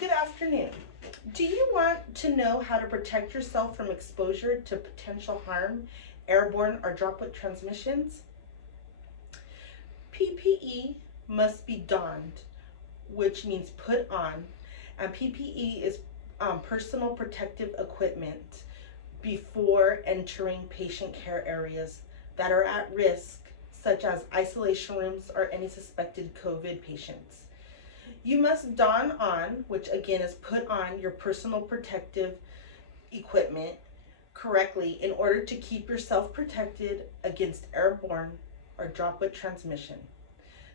Good afternoon. Do you want to know how to protect yourself from exposure to potential harm, airborne or droplet transmissions? PPE must be donned, which means put on, and PPE is personal protective equipment before entering patient care areas that are at risk, such as isolation rooms or any suspected COVID patients. You must don on, which again is put on, your personal protective equipment correctly in order to keep yourself protected against airborne or droplet transmission.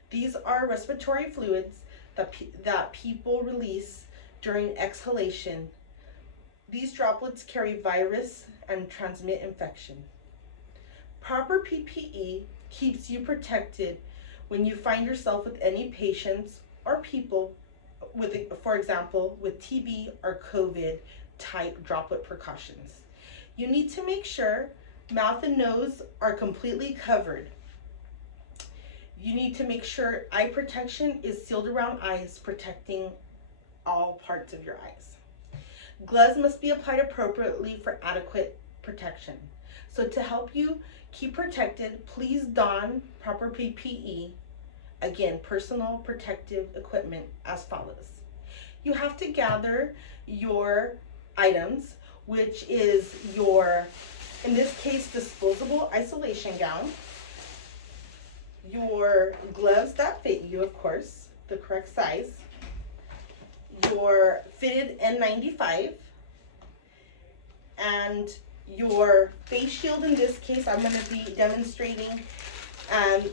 These are respiratory fluids that people release during exhalation. These droplets carry virus and transmit infection. Proper PPE keeps you protected when you find yourself with any patients or people with, for example, with TB or COVID type droplet precautions. You need to make sure mouth and nose are completely covered. You need to make sure eye protection is sealed around eyes, protecting all parts of your eyes. Gloves must be applied appropriately for adequate protection. So to help you keep protected, please don proper PPE. Again, personal protective equipment as follows. You have to gather your items, which is your, in this case, disposable isolation gown, your gloves that fit you, of course, the correct size, your fitted N95, and your face shield. In this case, I'm going to be demonstrating, and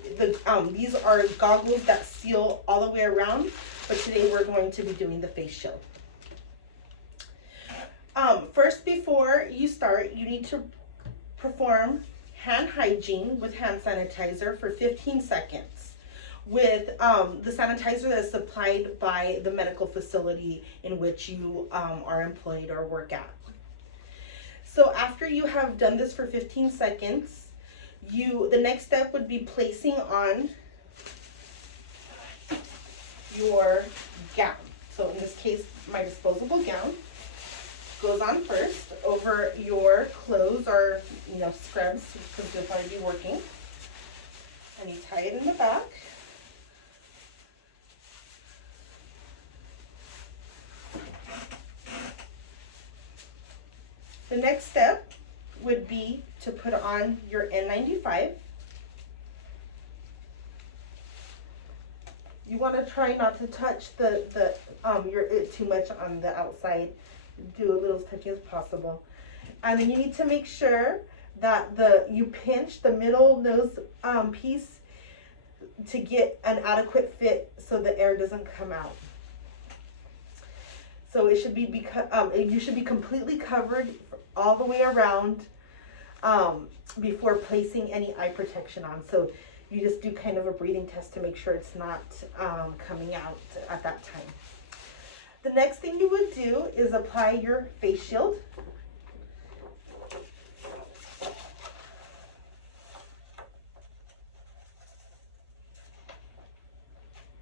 these are goggles that seal all the way around, but today we're going to be doing the face shield. First, before you start, you need to perform hand hygiene with hand sanitizer for 15 seconds with the sanitizer that is supplied by the medical facility in which you are employed or work at. So after you have done this for 15 seconds, the next step would be placing on your gown. So in this case, my disposable gown goes on first over your clothes or scrubs, because you'll probably be working. And you tie it in the back. The next step would be to put on your N95. You want to try not to touch it too much on the outside. Do a little touching as possible. And then you need to make sure that you pinch the middle nose piece to get an adequate fit so the air doesn't come out. So it should be you should be completely covered all the way around before placing any eye protection on. So you just do kind of a breathing test to make sure it's not coming out at that time. The next thing you would do is apply your face shield.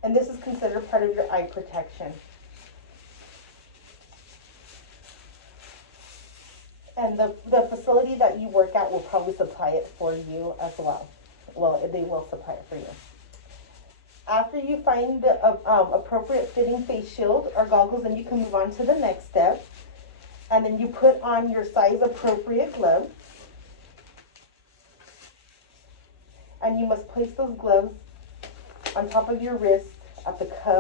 And this is considered part of your eye protection. And the facility that you work at will probably supply it for you as well. Well, they will supply it for you. After you find the appropriate fitting face shield or goggles, then you can move on to the next step. And then you put on your size appropriate gloves. And you must place those gloves on top of your wrist at the cuff